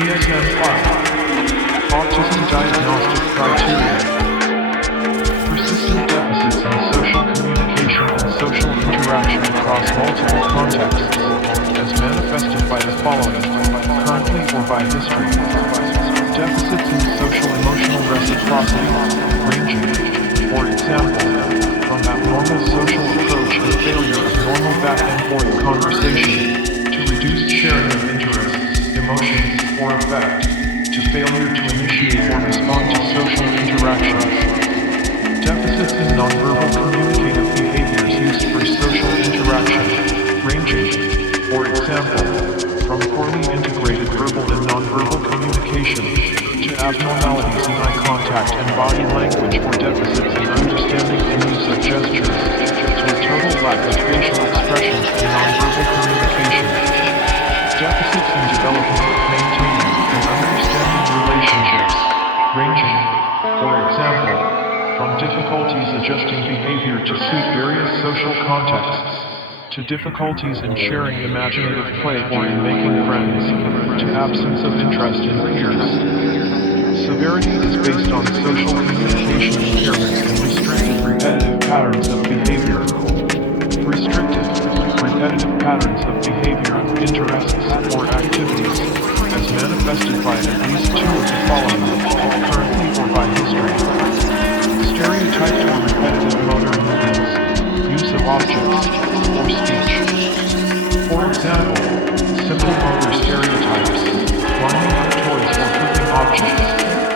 DSM-5. Autism Diagnostic Criteria. Persistent deficits in social communication and social interaction across multiple contexts, as manifested by the following, currently or by history. Deficits in social emotional reciprocity, ranging, for example, from abnormal social approach and failure of normal back-and-forth conversation, to reduced sharing of interests, emotions, or affect, to failure to initiate or respond to social interactions. Deficits in nonverbal communicative behaviors used for social interaction, ranging, for example, from poorly integrated verbal and nonverbal communication, to abnormalities in eye contact and body language or deficits in understanding and use of gestures, to a total lack of facial expressions and nonverbal communication. Deficits in development, maintaining, and understanding relationships, ranging, for example, from difficulties adjusting behavior to suit various social contexts, to difficulties in sharing imaginative play or in making friends, to absence of interest in peers. Severity is based on social communication impairments and restricted repetitive patterns of behavior. Restricted, repetitive patterns of behavior, interests, or activities, as manifested by at least two of the following, currently or by history. Stereotyped or repetitive motor movements, use of objects, or speech. For example, simple motor stereotypes, lining up toys or flipping objects,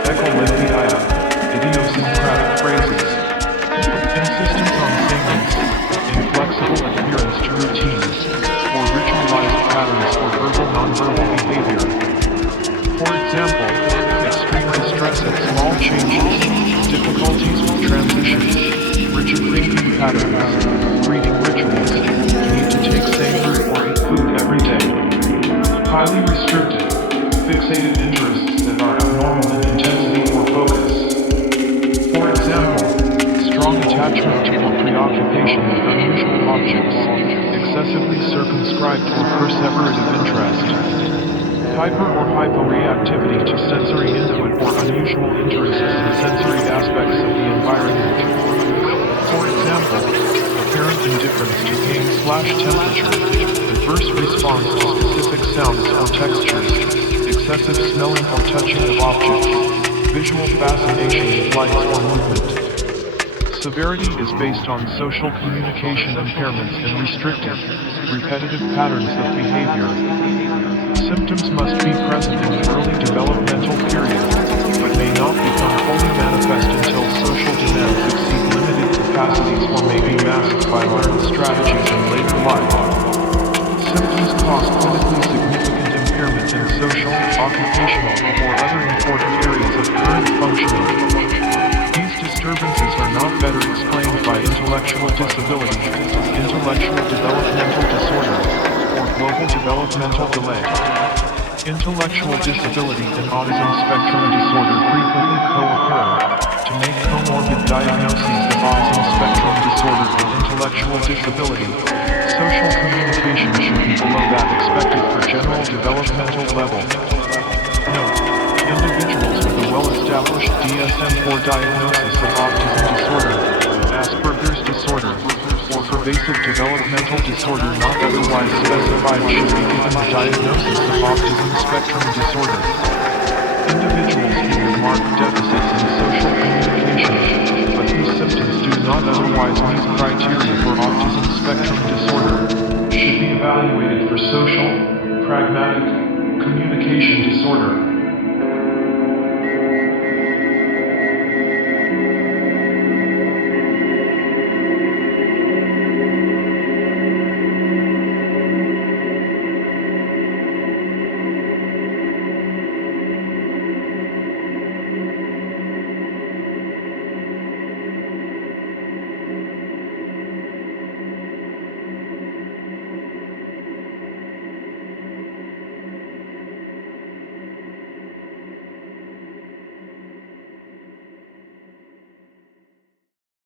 echolalia, idiosyncratic phrases. Insistence on sameness, inflexible adherence to routines, or ritualized patterns for verbal nonverbal behavior. For example, extreme distress at small changes, difficulties with transitions, rigid thinking patterns, reading rituals, need to take same route or eat food every day. Highly restricted, fixated interests that are abnormal in intensity or focus. For example, strong attachment to or preoccupation with unusual objects, excessively circumscribed or perseverative interest. Hyper or hyporeactivity to sensory input or unusual interests in sensory aspects of the environment. For example, apparent indifference to pain/temperature, adverse response to specific sounds or textures, excessive smelling or touching of objects, visual fascination with lights or movement. Severity is based on social communication impairments and restricted, repetitive patterns of behavior. Symptoms must be present in the early developmental period, but may not become fully manifest until social demands exceed limited capacities or may be masked by learned strategies in later life. Symptoms cause clinically significant impairment in social, occupational, or other important areas of current functioning. These disturbances are not better explained by intellectual disability, intellectual developmental disorder, or global developmental delay. Intellectual disability and autism spectrum disorder frequently co-occur. To make comorbid diagnoses of autism spectrum disorder and intellectual disability, social communication should be below that expected for general developmental level. Note: individuals with a well-established DSM-4 diagnosis of autism disorder, Asperger's disorder, or pervasive developmental disorder not otherwise specified should be given the diagnosis of autism spectrum disorder. Individuals who have marked deficits in social communication, but whose symptoms do not otherwise meet criteria for autism spectrum disorder, should be evaluated for social, pragmatic, communication disorder.